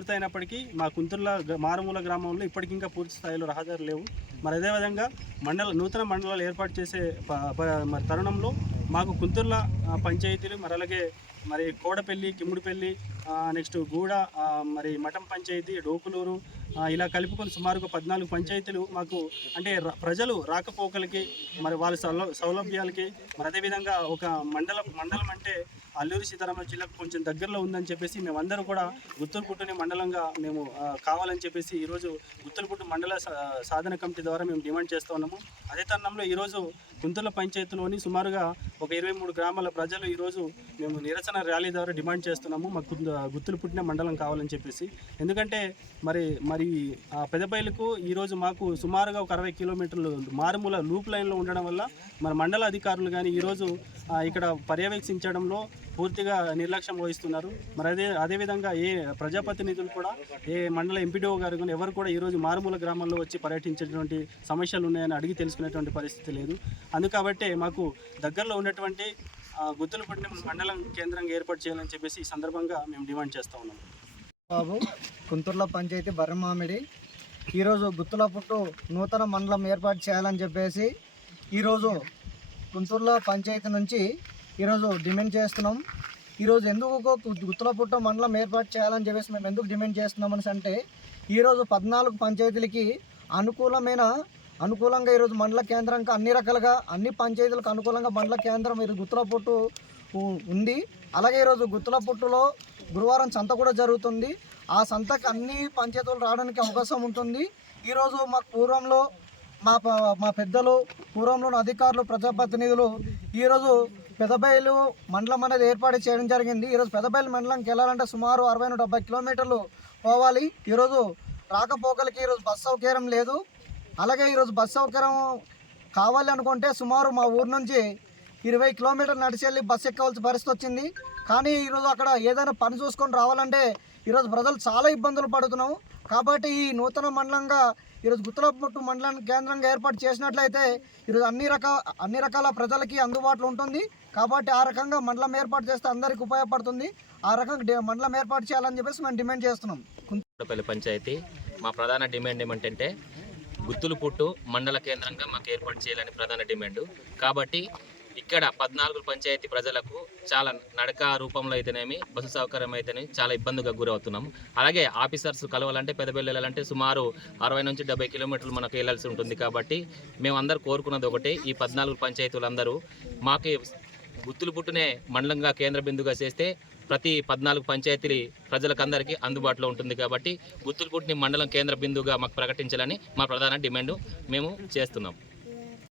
పూర్తయినప్పటికీ మా కుంతుర్ల మారుమూల గ్రామంలో ఇప్పటికి ఇంకా పూర్తి స్థాయిలో రహదారులు లేవు. మరి అదేవిధంగా మండల నూతన మండలాలు ఏర్పాటు చేసే మరి తరుణంలో మాకు కుంతుర్ల పంచాయతీలు మరి అలాగే మరి కోడపల్లి కిమ్ముడిపల్లి నెక్స్ట్ గూడ మరి మఠం పంచాయతీ డోకులూరు ఇలా కలుపుకొని సుమారుగా పద్నాలుగు పంచాయతీలు మాకు అంటే ప్రజలు రాకపోకలకి మరి వాళ్ళ సౌల సౌలభ్యాలకి మరి అదేవిధంగా ఒక మండలం మండలం అంటే అల్లూరి సీతారామరాజు జిల్లాకు కొంచెం దగ్గరలో ఉందని చెప్పేసి మేమందరూ కూడా గుత్తూరుపుట్టుని మండలంగా మేము కావాలని చెప్పేసి ఈరోజు గుత్తూరుపుట్టు మండల సా- సాధన కమిటీ ద్వారా మేము డిమాండ్ చేస్తూ ఉన్నాము. అదే తరుణంలో ఈరోజు గుంతుల పంచాయతీలోని సుమారుగా ఒక ఇరవై మూడు గ్రామాల ప్రజలు ఈరోజు మేము నిరసన ర్యాలీ ద్వారా డిమాండ్ చేస్తున్నాము. మాకు గుర్తులు పుట్టిన మండలం కావాలని చెప్పేసి. ఎందుకంటే మరి మరి ఆ పెదపైలకు ఈరోజు మాకు సుమారుగా ఒక అరవై కిలోమీటర్లు మారుమూల లూప్ లైన్లో ఉండడం వల్ల మన మండల అధికారులు కానీ ఈరోజు ఇక్కడ పర్యవేక్షించడంలో పూర్తిగా నిర్లక్ష్యం వహిస్తున్నారు. మరి అదే అదేవిధంగా ఏ ప్రజాప్రతినిధులు కూడా ఏ మండల ఎంపీడీఓ గారు కానీ ఎవరు కూడా ఈరోజు మారుమూల గ్రామాల్లో వచ్చి పర్యటించేటువంటి సమస్యలు ఉన్నాయని అడిగి తెలుసుకునేటువంటి పరిస్థితి లేదు. అందుకాబట్టే మాకు దగ్గరలో ఉన్నటువంటి గుత్తులపట్నం మండలం కేంద్రంగా ఏర్పాటు చేయాలని చెప్పేసి ఈ సందర్భంగా మేము డిమాండ్ చేస్తూ ఉన్నాం. బాబు కుంతుర్ల పంచాయతీ బర్రమామిడి. ఈరోజు గుత్తుల పుట్టు నూతన మండలం ఏర్పాటు చేయాలని చెప్పేసి ఈరోజు గుంటూరులో పంచాయతీ నుంచి ఈరోజు డిమాండ్ చేస్తున్నాం. ఈరోజు ఎందుకు గుత్తుల పుట్టు మండలం ఏర్పాటు చేయాలని చెప్పేసి మేము ఎందుకు డిమాండ్ చేస్తున్నామని అంటే ఈరోజు పద్నాలుగు పంచాయతీలకి అనుకూలమైన అనుకూలంగా ఈరోజు మండల కేంద్రంగా అన్ని రకాలుగా అన్ని పంచాయతీలకు అనుకూలంగా మండల కేంద్రం ఈరోజు గుత్తుల పొట్టు ఉంది. అలాగే ఈరోజు గుత్తుల పొట్టులో గురువారం సంత కూడా జరుగుతుంది. ఆ సంతకు అన్ని పంచాయతీలు రావడానికి అవకాశం ఉంటుంది. ఈరోజు మా పూర్వంలో మా ప- మా పెద్దలు పూర్వంలోని అధికారులు ప్రజాప్రతినిధులు ఈరోజు పెదబయలు మండలం అనేది ఏర్పాటు చేయడం జరిగింది. ఈరోజు పెదబయలు మండలంకి వెళ్ళాలంటే సుమారు అరవై నుండి డెబ్బై కిలోమీటర్లు పోవాలి. ఈరోజు రాకపోకలకి ఈరోజు బస్ సౌకర్యం లేదు. అలాగే ఈరోజు బస్సు సౌకర్యం కావాలి అనుకుంటే సుమారు మా ఊరు నుంచి ఇరవై కిలోమీటర్లు నడిచి వెళ్ళి బస్సు ఎక్కవలసిన పరిస్థితి వచ్చింది. కానీ ఈరోజు అక్కడ ఏదైనా పని చూసుకొని రావాలంటే ఈరోజు ప్రజలు చాలా ఇబ్బందులు పడుతున్నాం. కాబట్టి ఈ నూతన మండలంగా ఈరోజు గుత్తలపుట్టు మండలాన్ని కేంద్రంగా ఏర్పాటు చేసినట్లయితే ఈరోజు అన్ని రకాల అన్ని రకాల ప్రజలకి అందుబాటులో ఉంటుంది. కాబట్టి ఆ రకంగా మండలం ఏర్పాటు చేస్తే అందరికీ ఉపయోగపడుతుంది. ఆ రకంగా మండలం ఏర్పాటు చేయాలని చెప్పేసి మేము డిమాండ్ చేస్తున్నాం. పంచాయతీ మా ప్రధాన డిమాండ్ ఏమంటే గుత్తులు పుట్టు మండల కేంద్రంగా మాకు ఏర్పాటు చేయాలని ప్రధాన డిమాండ్. కాబట్టి ఇక్కడ పద్నాలుగు పంచాయతీ ప్రజలకు చాలా నడక రూపంలో అయితేనేమి బస్సు సౌకర్యం అయితేనే చాలా ఇబ్బందిగా గురవుతున్నాం అలాగే ఆఫీసర్స్ కలవాలంటే పెద్దపల్లి వెళ్ళాలంటే సుమారు అరవై నుంచి డెబ్బై కిలోమీటర్లు మనకు వెళ్ళాల్సి ఉంటుంది. కాబట్టి మేమందరూ కోరుకున్నది ఒకటి ఈ పద్నాలుగు పంచాయతీలందరూ మాకు గుత్తులు పుట్టునే మండలంగా కేంద్ర బిందుగా చేస్తే ప్రతి పద్నాలుగు పంచాయతీలు ప్రజలకందరికీ అందుబాటులో ఉంటుంది కాబట్టి గుత్తులపూటిని మండలం కేంద్ర బిందువుగా మాకు ప్రకటించాలని మా ప్రధాన డిమాండ్ మేము చేస్తున్నాం.